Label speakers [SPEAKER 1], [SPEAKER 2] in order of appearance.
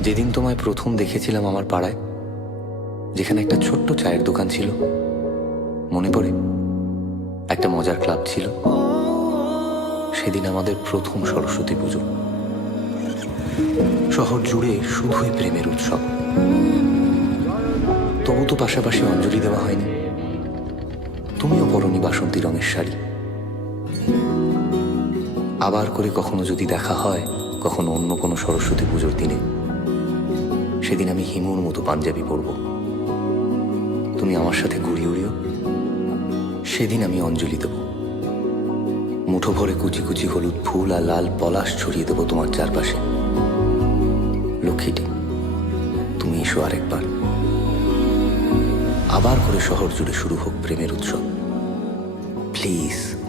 [SPEAKER 1] যেদিন তোমায় প্রথম দেখেছিলাম আমার পাড়ায়, যেখানে একটা ছোট্ট চায়ের দোকান ছিল, মনে পড়ে? একটা মজার ক্লাব ছিল। সেদিন আমাদের প্রথম সরস্বতী পুজো। শহর জুড়ে শুধুই প্রেমের উৎসব। তবু তো পাশাপাশি অঞ্জলি দেওয়া হয়নি। তুমিও পরনি বাসন্তী রঙের শাড়ি। আবার করে কখনো যদি দেখা হয়, কখনো অন্য কোনো সরস্বতী পুজোর দিনে। সেদিন আমি হিমুর মতো পাঞ্জাবি পরব। তুমি আমার সাথে ঘুরি উড়িও। সেদিন আমি অঞ্জলি দেব। মুঠো ভরে কুচি কুচি হলুদ ফুল আর লাল পলাশ ছড়িয়ে দেবো তোমার চারপাশে। লক্ষ্মীটি, তুমি এসো আরেকবার। আবার করে শহর জুড়ে শুরু হোক প্রেমের উৎসব। প্লিজ।